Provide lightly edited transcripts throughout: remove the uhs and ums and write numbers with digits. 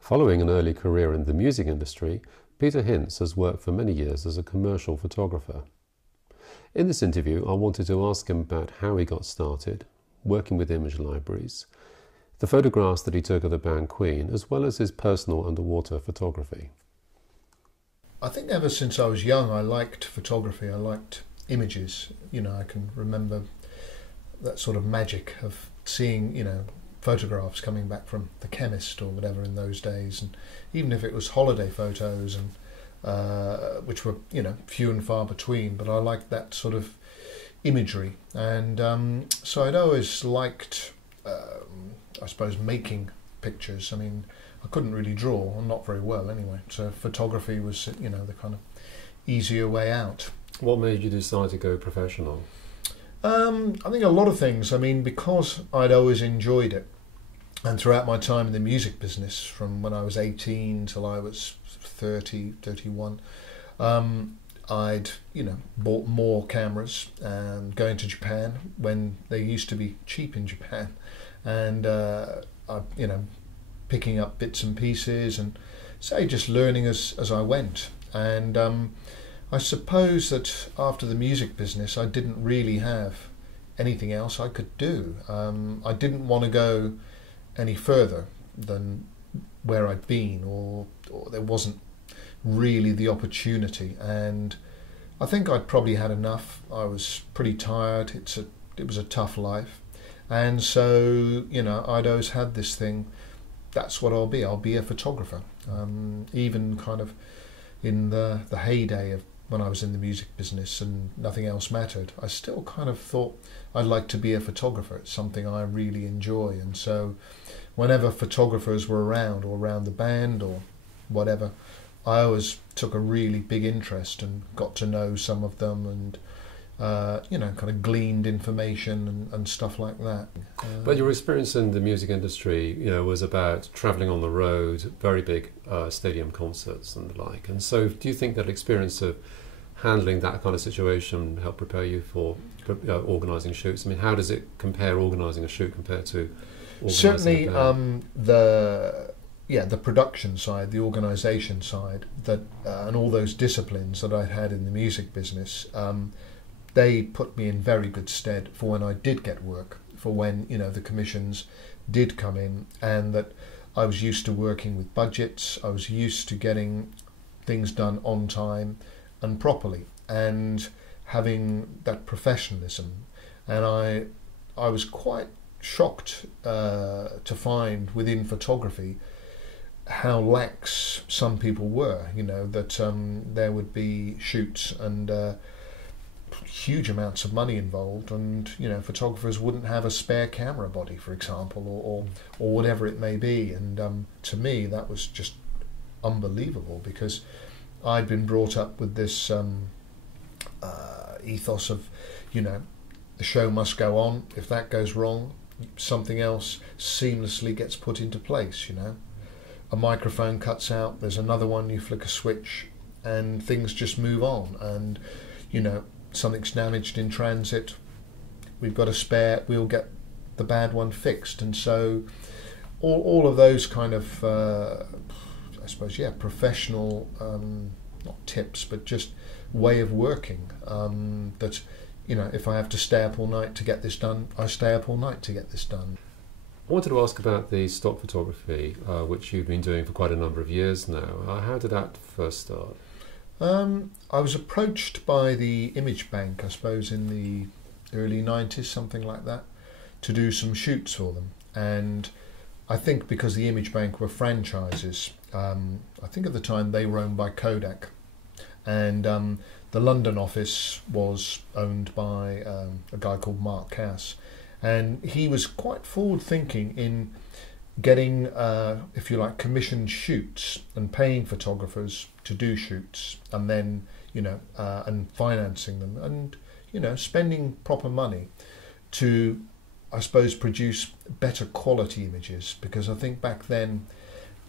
Following an early career in the music industry, Peter Hince has worked for many years as a commercial photographer. In this interview, I wanted to ask him about how he got started, working with image libraries, the photographs that he took of the band Queen, as well as his personal underwater photography. I think ever since I was young, I liked photography. I liked images. I can remember that sort of magic of seeing, photographs coming back from the chemist or whatever in those days, and even if it was holiday photos, and which were few and far between, but I liked that sort of imagery, and so I'd always liked, I suppose, making pictures. I mean, I couldn't really draw, or not very well anyway, so photography was the kind of easier way out. What made you decide to go professional? I think a lot of things. I mean, because I'd always enjoyed it, and throughout my time in the music business, from when I was 18 till I was 30, 31, I'd bought more cameras and going to Japan when they used to be cheap in Japan, and picking up bits and pieces and just learning as I went. And I suppose that after the music business, I didn't really have anything else I could do. I didn't want to go any further than where I'd been, or there wasn't really the opportunity. And I think I'd probably had enough. I was pretty tired. It was a tough life, and so I'd always had this thing. That's what I'll be. I'll be a photographer. Even kind of in the heyday of when I was in the music business and nothing else mattered, I still kind of thought I'd like to be a photographer. It's something I really enjoy, and so whenever photographers were around, or around the band or whatever, I always took a really big interest and got to know some of them, and kind of gleaned information and stuff like that. But your experience in the music industry, was about travelling on the road, very big stadium concerts and the like. And so, do you think that experience of handling that kind of situation helped prepare you for organising shoots? I mean, how does it compare, organising a shoot compared to organising certainly a band? The production side, the organisation side, that and all those disciplines that I'd had in the music business. They put me in very good stead for when I did get work, for when the commissions did come in, and that I was used to working with budgets. I was used to getting things done on time and properly, and having that professionalism. And I was quite shocked to find within photography how lax some people were. That there would be shoots and huge amounts of money involved, and photographers wouldn't have a spare camera body, for example, or whatever it may be. And to me, that was just unbelievable, because I'd been brought up with this ethos of the show must go on. If that goes wrong, something else seamlessly gets put into place. A microphone cuts out, there's another one, you flick a switch, and things just move on. And something's damaged in transit, we've got a spare, we'll get the bad one fixed. And so all of those kind of I suppose professional not tips, but just way of working, that if I have to stay up all night to get this done, I stay up all night to get this done. I wanted to ask about the stock photography, which you've been doing for quite a number of years now. How did that first start? I was approached by the Image Bank, I suppose in the early 90s, something like that, to do some shoots for them. And I think because the Image Bank were franchises, I think at the time they were owned by Kodak, and the London office was owned by a guy called Mark Cass, and he was quite forward thinking in getting, if you like, commissioned shoots and paying photographers to do shoots, and then and financing them, and spending proper money to, I suppose, produce better quality images, because I think back then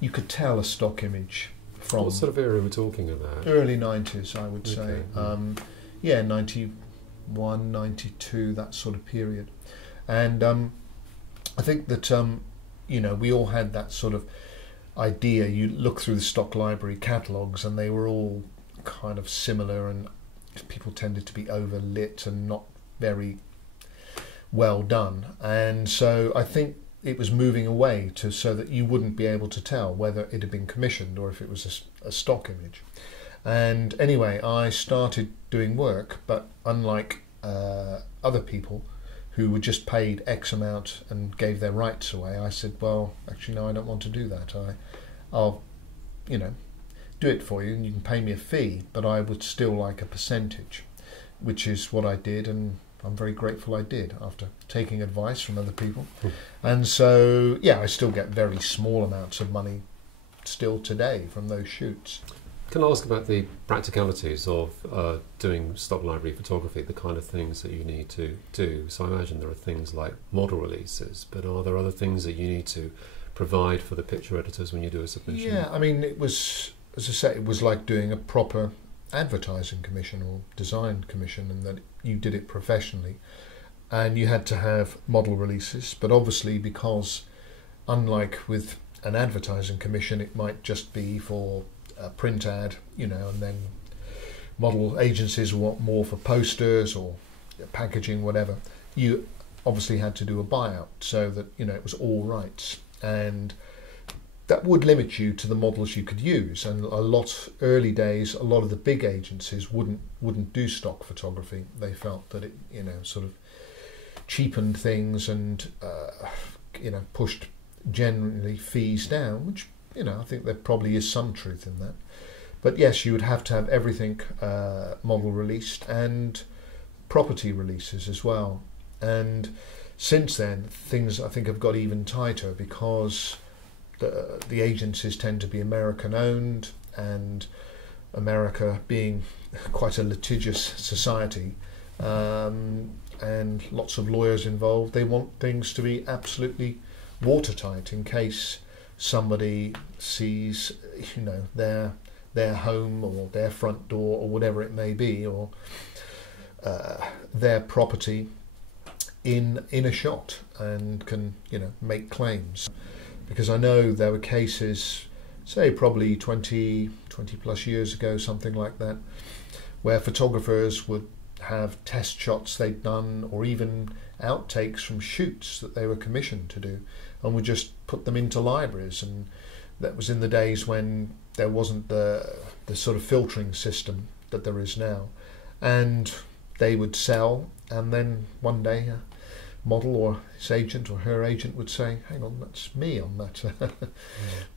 you could tell a stock image from... What sort of era are we talking about? Early 90s, I would say. Okay. 91, 92, that sort of period. And I think that we all had that sort of idea. You look through the stock library catalogues, and they were all kind of similar, and people tended to be overlit and not very well done. And so I think it was moving away to so that you wouldn't be able to tell whether it had been commissioned or if it was a stock image. And anyway, I started doing work, but unlike other people who were just paid X amount and gave their rights away, I said, well, actually, no, I don't want to do that. I'll, you know, do it for you and you can pay me a fee, but I would still like a percentage, which is what I did, and I'm very grateful I did after taking advice from other people. And so, yeah, I still get very small amounts of money still today from those shoots. Can I ask about the practicalities of doing stock library photography, the kind of things that you need to do? So I imagine there are things like model releases, but are there other things that you need to provide for the picture editors when you do a submission? Yeah, I mean, it was, as I say, it was like doing a proper advertising commission or design commission, and that you did it professionally. And you had to have model releases, but obviously because, unlike with an advertising commission, it might just be for a print ad, you know, and then model agencies want more for posters or packaging, whatever. You obviously had to do a buyout so that, you know, it was all rights, and that would limit you to the models you could use. And early days, a lot of the big agencies wouldn't do stock photography. They felt that it, you know, sort of cheapened things and you know, pushed generally fees down, which, you know, I think there probably is some truth in that. But yes, you would have to have everything model released and property releases as well. And since then, things I think have got even tighter because the agencies tend to be American owned, and America being quite a litigious society, and lots of lawyers involved, they want things to be absolutely watertight in case somebody sees, you know, their home or their front door or whatever it may be, or their property in a shot and can, you know, make claims. Because I know there were cases, say probably 20 plus years ago, something like that, where photographers would have test shots they'd done or even outtakes from shoots that they were commissioned to do, and would just put them into libraries. And that was in the days when there wasn't the sort of filtering system that there is now. And they would sell, and then one day a model or his agent or her agent would say, hang on, that's me on that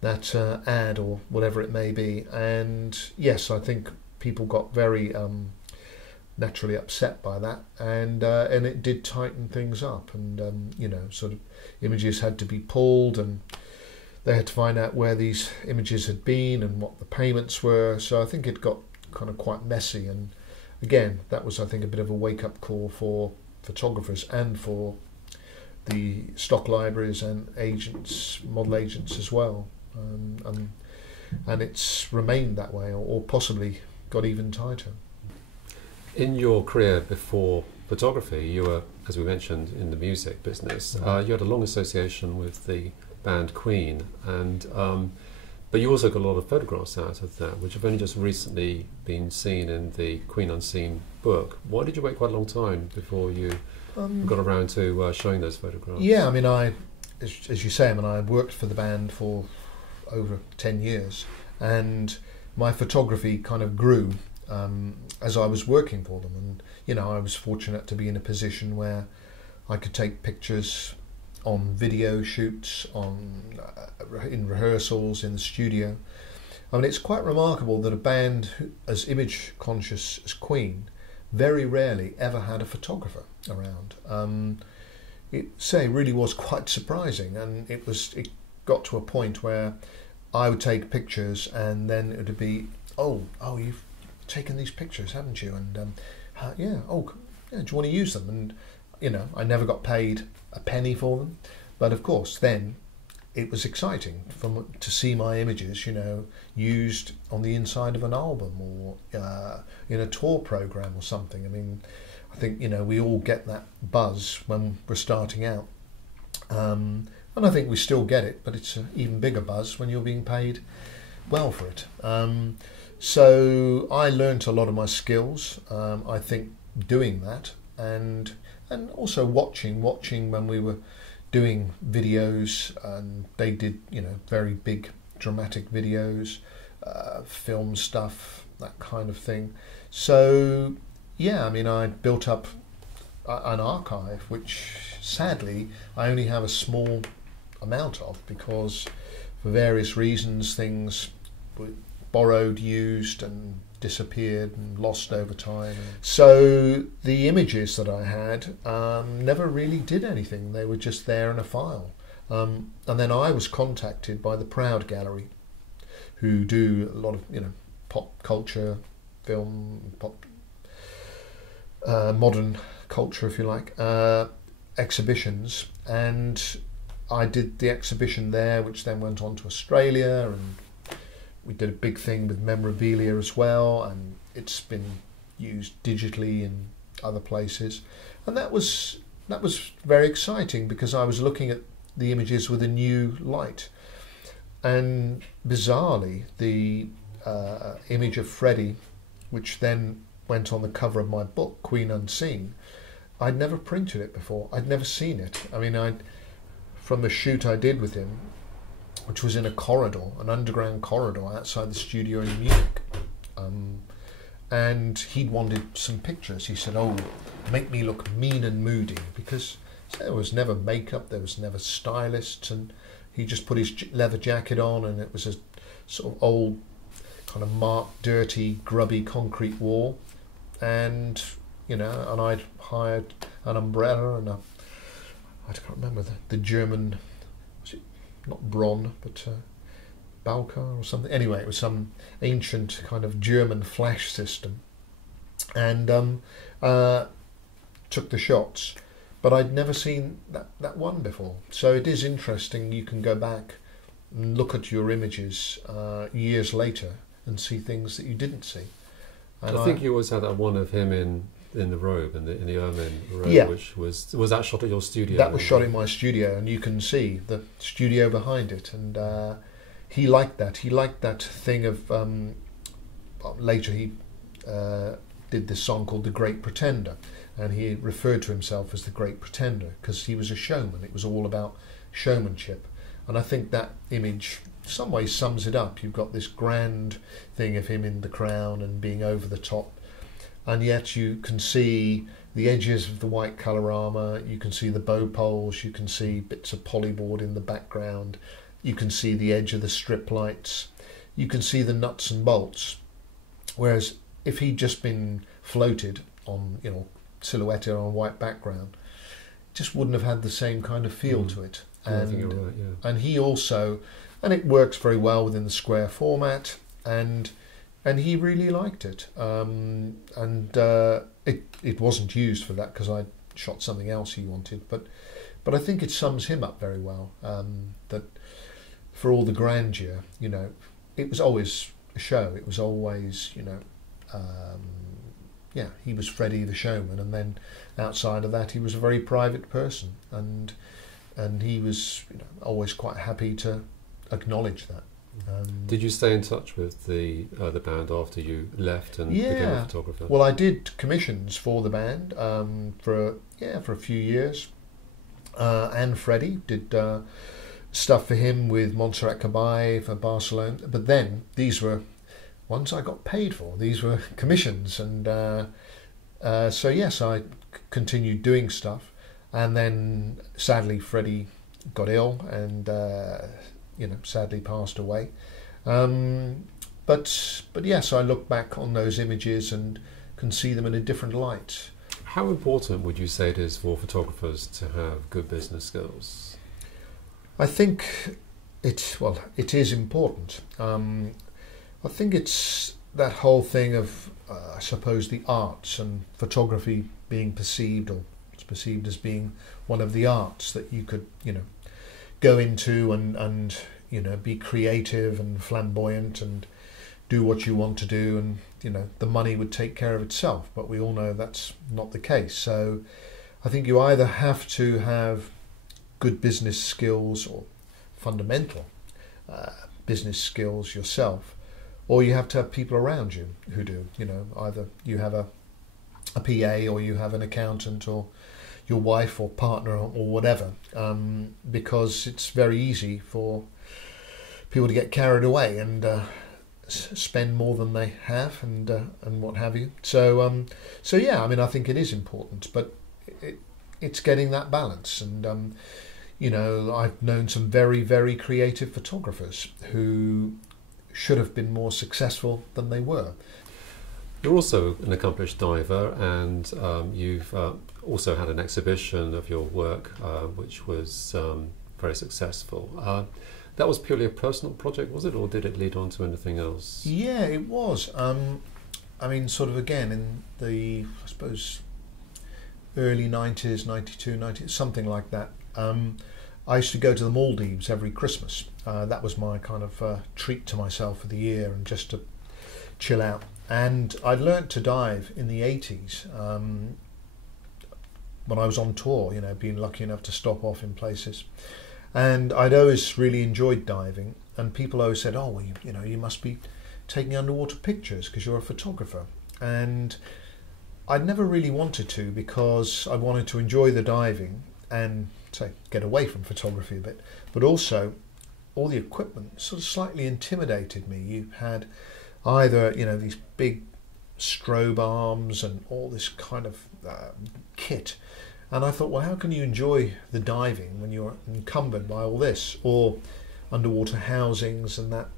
that ad or whatever it may be. And yes, I think people got very naturally upset by that, and it did tighten things up, and you know, sort of images had to be pulled, and they had to find out where these images had been and what the payments were. So I think it got kind of quite messy, and again, that was, I think, a bit of a wake-up call for photographers and for the stock libraries and agents, model agents as well, and it's remained that way, or possibly got even tighter. In your career before photography, you were, as we mentioned, in the music business. You had a long association with the band Queen, and but you also got a lot of photographs out of that, which have only just recently been seen in the Queen Unseen book. Why did you wait quite a long time before you got around to showing those photographs? Yeah, I mean, as you say, I mean, I worked for the band for over 10 years, and my photography kind of grew as I was working for them. And, you know, I was fortunate to be in a position where I could take pictures on video shoots, in rehearsals, in the studio. I mean, it's quite remarkable that a band as image conscious as Queen very rarely ever had a photographer around. It really was quite surprising, and it got to a point where I would take pictures, and then it would be, oh, you've taken these pictures, haven't you? And do you want to use them? And you know, I never got paid a penny for them, but of course then it was exciting to see my images, you know, used on the inside of an album or in a tour program or something. I mean, I think, you know, we all get that buzz when we're starting out, And I think we still get it, but it's an even bigger buzz when you're being paid well for it. So I learnt a lot of my skills, I think, doing that, and also watching when we were doing videos, and they did, very big dramatic videos, film stuff, that kind of thing. So yeah, I mean, I built up an archive, which sadly I only have a small amount of, because for various reasons things were borrowed, used and disappeared and lost over time. So the images that I had never really did anything. They were just there in a file. And then I was contacted by the Proud Gallery, who do a lot of pop culture, film, pop, modern culture, if you like, exhibitions, and I did the exhibition there, which then went on to Australia, and we did a big thing with memorabilia as well, and it's been used digitally in other places, and that was very exciting, because I was looking at the images with a new light. And bizarrely, the image of Freddie, which then went on the cover of my book, Queen Unseen, I'd never printed it before. I'd never seen it. I mean, from the shoot I did with him, which was in a corridor, an underground corridor outside the studio in Munich, and he'd wanted some pictures. He said, "Oh, make me look mean and moody," because there was never makeup, there was never stylists, and he just put his leather jacket on, and it was a sort of old, kind of marked, dirty, grubby concrete wall, and and I'd hired an umbrella and I can't remember the German, was it not Bronn, but Balcar or something. Anyway, it was some ancient kind of German flash system, and took the shots. But I'd never seen that one before. So it is interesting. You can go back and look at your images years later and see things that you didn't see. And I think you always had that one of him in the robe, in the ermine robe, yeah. Which was that shot at your studio? That was shot in my studio, and you can see the studio behind it. And he liked that. He liked that thing of. Later, he did this song called "The Great Pretender." And he referred to himself as the Great Pretender because he was a showman. It was all about showmanship. And I think that image, in some ways, sums it up. You've got this grand thing of him in the crown and being over the top. And yet you can see the edges of the white colour armour, you can see the bow poles, you can see bits of polyboard in the background, you can see the edge of the strip lights, you can see the nuts and bolts. Whereas if he'd just been floated on, silhouetted on a white background, just wouldn't have had the same kind of feel to it. And I think you're right, yeah. And he also, and it works very well within the square format, and he really liked it. It wasn't used for that because I shot something else he wanted, but I think it sums him up very well. That for all the grandeur, it was always a show. It was always, he was Freddie the showman, and then outside of that, he was a very private person, and he was always quite happy to acknowledge that. Did you stay in touch with the band after you left and became a photographer? Well, I did commissions for the band for a few years, and Freddie did stuff for him with Montserrat Caballé for Barcelona. But then these were ones I got paid for. These were commissions, and so yes, I continued doing stuff, and then sadly Freddie got ill and sadly passed away. But yes, I look back on those images and can see them in a different light. How important would you say it is for photographers to have good business skills? I think it is important. I think it's that whole thing of, I suppose, the arts and photography being perceived, or it's perceived as being one of the arts that you could, go into and be creative and flamboyant and do what you want to do, and the money would take care of itself. But we all know that's not the case. So I think you either have to have good business skills or fundamental business skills yourself, or you have to have people around you who do. You know, either you have a PA, or you have an accountant, or your wife or partner, or whatever, because it's very easy for people to get carried away and spend more than they have, and what have you. So yeah, I mean, I think it is important, but it's getting that balance. And you know, I've known some very, very creative photographers who should have been more successful than they were. You're also an accomplished diver, and you've also had an exhibition of your work, which was very successful. That was purely a personal project, was it, or did it lead on to anything else? Yeah, it was. I mean, sort of again in the, I suppose, early 90s, 92, 90, something like that. I used to go to the Maldives every Christmas. That was my kind of treat to myself for the year, and just to chill out. And I'd learnt to dive in the 80s when I was on tour, you know, being lucky enough to stop off in places. And I'd always really enjoyed diving, and people always said, oh, well, you know, you must be taking underwater pictures because you're a photographer. And I'd never really wanted to, because I wanted to enjoy the diving and, say, get away from photography a bit. But also, all the equipment sort of slightly intimidated me. You had either, you know, these big strobe arms and all this kind of kit. And I thought, well, how can you enjoy the diving when you're encumbered by all this, or underwater housings and that?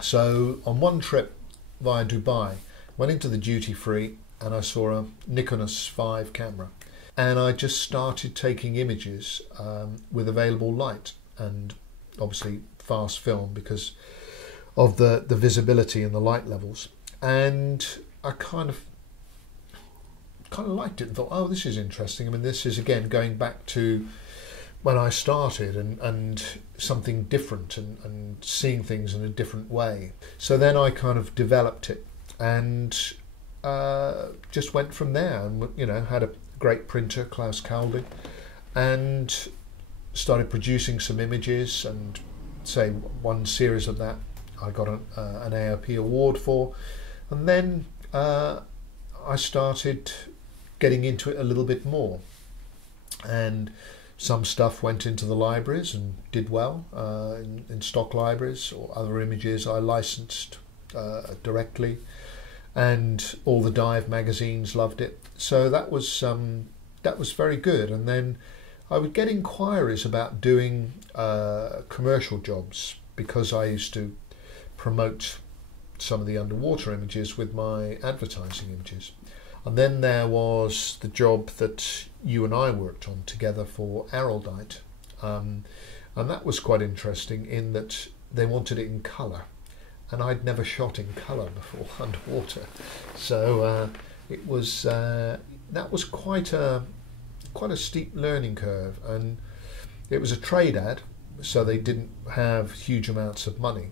So on one trip via Dubai, went into the duty free, and I saw a Nikon 5 camera, and I just started taking images with available light, and obviously fast film because of the visibility and the light levels. And I kind of liked it and thought, oh, this is interesting. I mean, this is again going back to when I started, and something different, and seeing things in a different way. So then I kind of developed it, and just went from there, and, you know, had a great printer, Klaus Kaldi, and started producing some images. And say one series of that I got an AOP award for. And then I started getting into it a little bit more, and some stuff went into the libraries and did well in stock libraries, or other images I licensed directly, and all the dive magazines loved it. So that was very good. And then I would get inquiries about doing commercial jobs, because I used to promote some of the underwater images with my advertising images. And then there was the job that you and I worked on together for Araldite, and that was quite interesting in that they wanted it in colour, and I'd never shot in colour before underwater. So it was that was quite a steep learning curve, and it was a trade ad, so they didn't have huge amounts of money.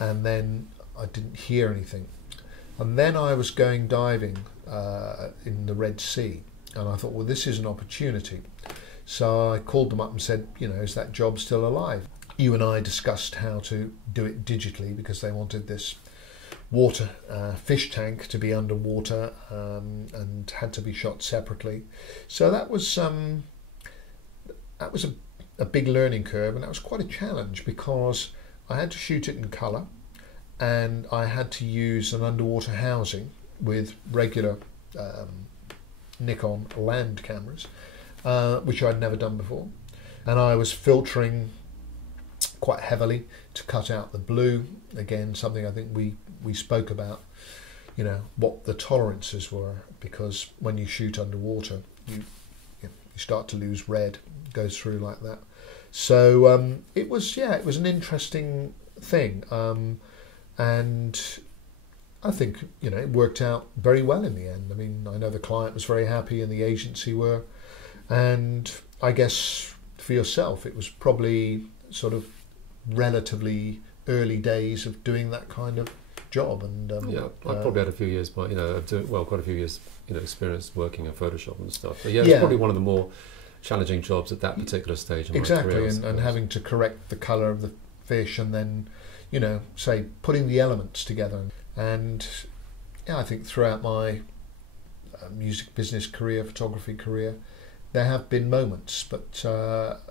And then I didn't hear anything. And then I was going diving in the Red Sea, and I thought, well, this is an opportunity. So I called them up and said, you know, is that job still alive? You and I discussed how to do it digitally, because they wanted this water fish tank to be underwater and had to be shot separately. So that was a big learning curve, and that was quite a challenge, because I had to shoot it in colour, and I had to use an underwater housing with regular Nikon land cameras, which I'd never done before. And I was filtering quite heavily to cut out the blue. Again, something I think we spoke about, you know, what the tolerances were, because when you shoot underwater, you start to lose red. It goes through like that. So it was an interesting thing, and I think, you know, it worked out very well in the end. I mean, I know the client was very happy, and the agency were, and I guess for yourself it was probably sort of relatively early days of doing that kind of job. And I probably had a few years, but quite a few years, experience working in Photoshop and stuff. But yeah, it's probably one of the more challenging jobs at that particular stage in my exactly, career. and having to correct the colour of the fish, and then, you know, say putting the elements together. And yeah, I think throughout my music business career, photography career, there have been moments, but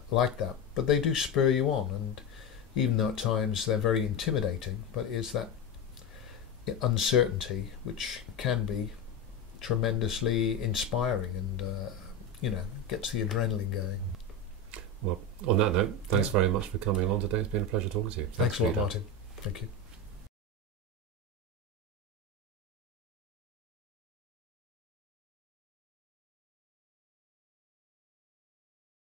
like that. But they do spur you on, and even though at times they're very intimidating, but it's that uncertainty which can be tremendously inspiring, and you know, gets the adrenaline going. Well, on that note, thanks very much for coming along today. It's been a pleasure talking to you. Thanks a lot, Peter. Martin. Thank you.